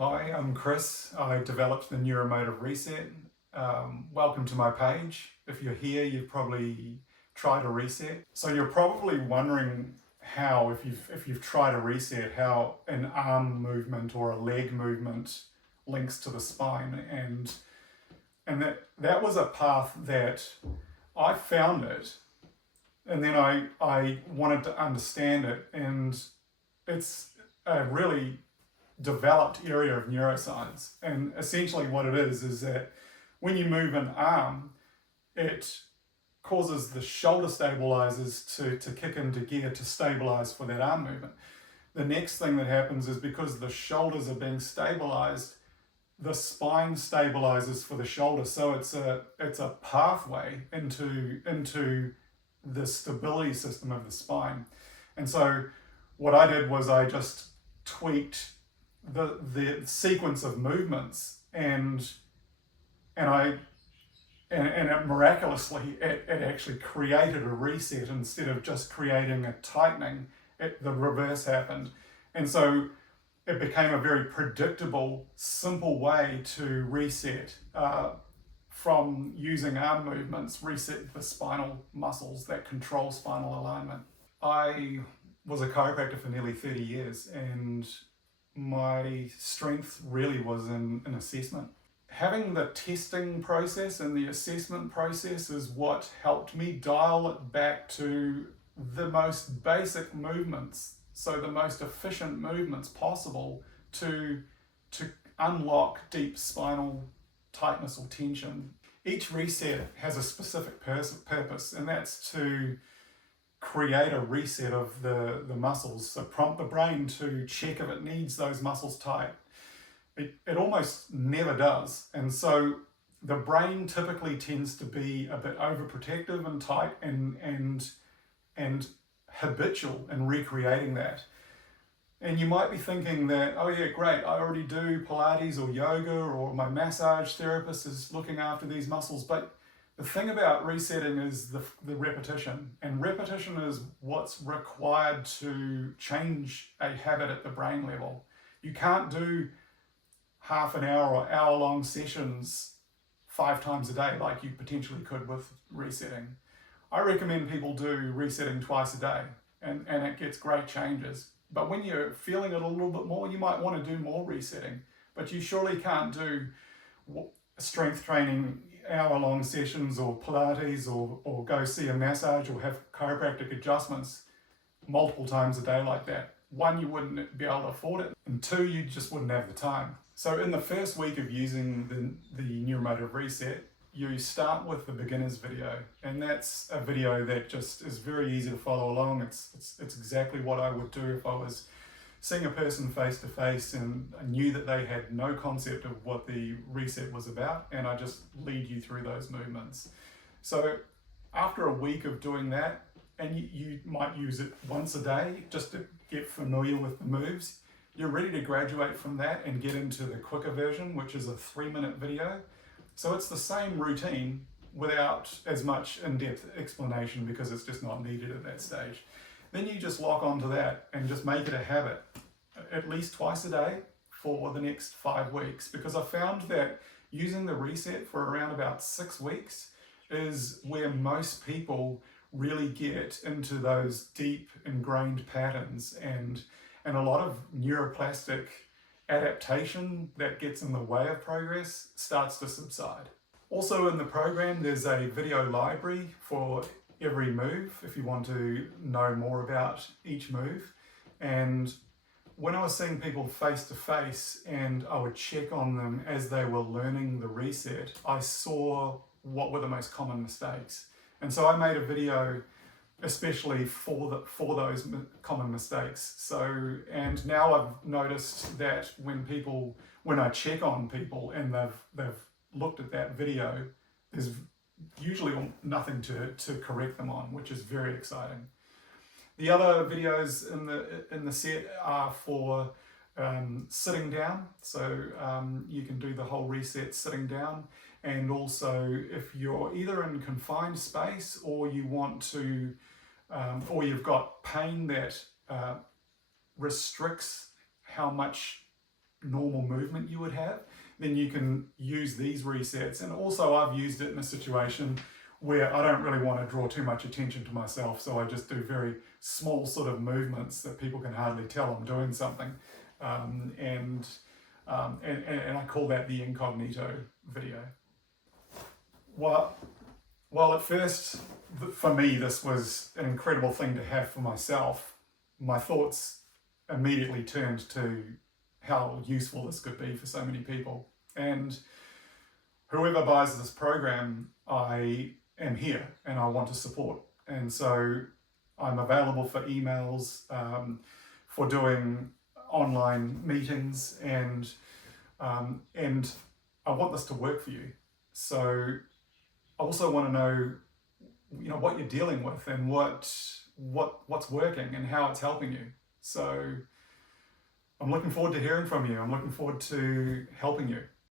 Hi, I'm Chris. I developed the Neuromotive Reset. Welcome to my page. If you're here, you've probably tried a reset. So you're probably wondering how, if you've tried a reset, how an arm movement or a leg movement links to the spine, and that was a path that I found it, and then I wanted to understand it, and it's a really developed area of neuroscience. And essentially, what it is that when you move an arm, it causes the shoulder stabilizers to kick into gear to stabilize for that arm movement. The next thing that happens is because the shoulders are being stabilized, the spine stabilizes for the shoulder. So it's a pathway into the stability system of the spine. And so what I did was I just tweaked the sequence of movements, and it miraculously it actually created a reset instead of just creating a tightening. The reverse happened, and so it became a very predictable, simple way to reset, from using arm movements, reset the spinal muscles that control spinal alignment. I was a chiropractor for nearly 30 years, and my strength really was in assessment. Having the testing process and the assessment process is what helped me dial it back to the most basic movements, so the most efficient movements possible to unlock deep spinal tightness or tension. Each reset has a specific purpose, and that's to create a reset of the muscles, so prompt the brain to check if it needs those muscles tight. It almost never does. And so the brain typically tends to be a bit overprotective and tight and habitual in recreating that. And you might be thinking that, oh yeah, great, I already do Pilates or yoga, or my massage therapist is looking after these muscles. But the thing about resetting is the repetition, and repetition is what's required to change a habit at the brain level. You can't do half an hour or hour-long sessions 5 times a day like you potentially could with resetting. I recommend people do resetting twice a day, and it gets great changes. But when you're feeling it a little bit more, you might want to do more resetting. But you surely can't do strength training hour-long sessions or Pilates or go see a massage or have chiropractic adjustments multiple times a day like that. One, you wouldn't be able to afford it, and two, you just wouldn't have the time. So in the first week of using the Neuromotive Reset, you start with the beginner's video, and that's a video that just is very easy to follow along. It's exactly what I would do if I was seeing a person face to face and I knew that they had no concept of what the reset was about, and I just lead you through those movements. So after a week of doing that, and you might use it once a day just to get familiar with the moves, you're ready to graduate from that and get into the quicker version, which is a 3-minute video. So it's the same routine without as much in-depth explanation because it's just not needed at that stage. Then you just lock onto that and just make it a habit, at least twice a day for the next 5 weeks, because I found that using the reset for around about 6 weeks is where most people really get into those deep ingrained patterns, and a lot of neuroplastic adaptation that gets in the way of progress starts to subside. Also in the program, there's a video library for every move if you want to know more about each move. And when I was seeing people face to face and I would check on them as they were learning the reset, I saw what were the most common mistakes. And so I made a video especially for those common mistakes. So, and now I've noticed that when I check on people and they've looked at that video, there's usually nothing to correct them on, which is very exciting. The other videos in the set are for sitting down, so you can do the whole reset sitting down. And also, if you're either in confined space or you want to, or you've got pain that restricts how much normal movement you would have, then you can use these resets. And also I've used it in a situation where I don't really want to draw too much attention to myself, so I just do very small sort of movements that people can hardly tell I'm doing something. And I call that the incognito video. While at first, for me, this was an incredible thing to have for myself, my thoughts immediately turned to how useful this could be for so many people. And whoever buys this program, I am here and I want to support. And so I'm available for emails, for doing online meetings, and I want this to work for you. So I also want to know, what you're dealing with and what's working and how it's helping you. So I'm looking forward to hearing from you. I'm looking forward to helping you.